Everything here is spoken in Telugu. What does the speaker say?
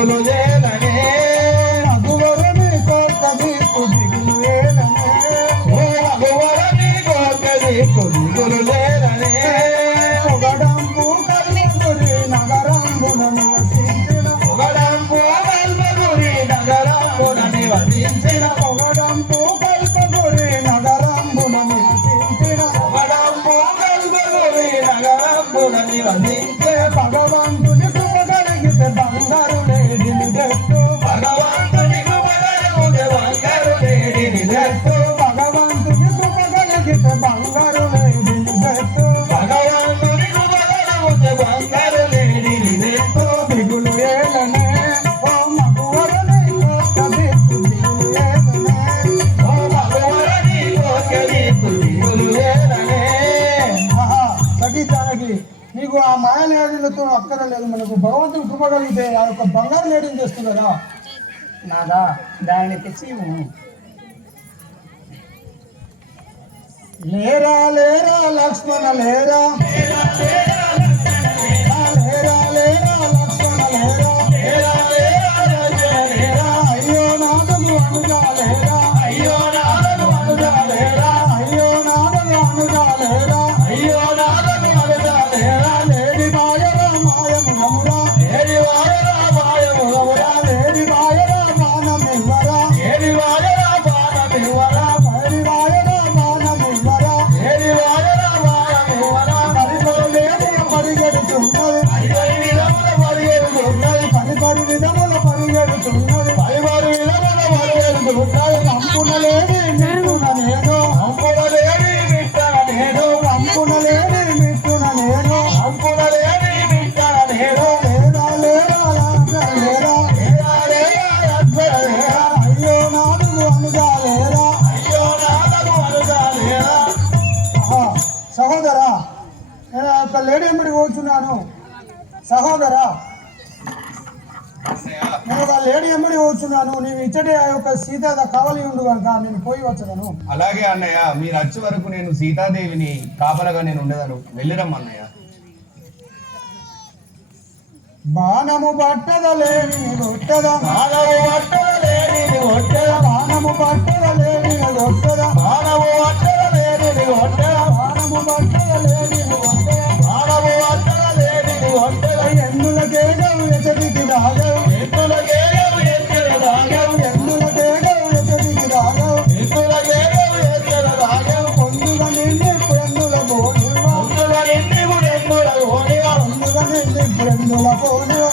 దిగులు లేదనే రఘువరని కోట దిక్కు దిగులు లేదనే ఓ రఘువరని కోట దిక్కు దిగులు లేదనే పొగడంపు కల్మగురి నగరంబున నివసించిన పొగడంపు కల్మగురి నగరంబున నివసించిన పొగడంపు కల్మగురి నగరంబున నివసించిన పొగడంపు కల్మగురి నగరంబున నివసించే భగవంతుని కృప కలిగితే బంగారు లేడిని తెస్తూ భగవంతుని కృప కలిగితే బంగారు లేడిని తెస్తూ భగవంతుని కృప కలిగితే బంగారు లేడిని తెస్తూ భగవంతుని కృప కలిగితే బంగారు లేడిని తెస్తూ దిగులు ఏలనే ఓ మగువరని కోట దిక్కు దిగులు ఏలనే ఓ భగవరని కోట దిక్కు దిగులు లేదనే సఖీ జానకి నీకు ఆ మాయ లేడీలతో అక్కరలేదు మనకు భగవంతుని కృప కలిగితే ఆ యొక్క బంగారు లేడీని చేస్తున్నారా నాదా దానిని తెచ్చి లేరా లేరా లక్ష్మణ లేరా లేరా లేరా లక్ష్మణ లేరా అయ్యో నాదను అనుగా లేరా అయ్యో నాదను అనుగా లేరా అయ్యో నాదను అనుగా లేరా అయ్యో నాదను అనుగా లేరా లేడి మాయరా మాయములమురా ఏడి వాయరా మాయములమురా లేడి మాయరా మానమివ్వరా ఏడి వాయరా బాణమివ్వరా లేడి మాయరా మానమివ్వరా ఏడి వాయరా బాణమివ్వరా పరిగెడు పరిగెడుతున్నది పరిగరి విధముల పరిగెడుతున్నది పరిపరి విధముల పరిగెడుతున్నది పరివారు విధముల పరిగెడుతున్నది అంపున లేడి మిట్టున నేను అంపున లేని మిట్టన నేను అంపున లేడి మిట్టున నేను అంపున లేని మిట్టన నేను లేరా లేరా లాంఛన లేరా లేరా లేరా లక్ష్మణ లేరా అయ్యో నాదులు అనుగా లేరా అయ్యో నాదను అనుగా లేరా ఆహా, సహోదరా నేను ఆ యొక్క లేడీ ఎంబడి కూర్చున్నాను సహోదరా నేను ఒక లేడీ ఎంబడి కూర్చున్నాను నీవు ఇచ్చటి ఆ యొక్క సీత కావాలి ఉండు కనుక నేను పోయి వచ్చదను అలాగే అన్నయ్య మీరు వచ్చే వరకు నేను సీతాదేవిని కాపలగా నేను ఉండేదాను వెళ్ళిరమ్మన్నయ్య బాణము పట్టదలేని కొట్టదా మానవు అట్టలేని ఒట్టెల బాణము పట్టదలేని కొట్టదా మానవు అట్టలేని ఒట్టెల బాణము పట్టదలేని కొట్టదా మానవు అట్టలేని ఒట్టెల ఎన్నులకేగవు ఎచటికి రాగవు ఎత్తుల గేయవు ఎత్తెల రాగవు ఎన్నులకేగవు ఎచటికి రాగవు ఎత్తుల గేయవు ఎత్తెల రాగవు పొందుగా నిండి ప్రెందుల కోనివా ముందుల నిండి ముడెందుల ఓడిగా పొందుగా నిండి ప్రెందుల కోనివా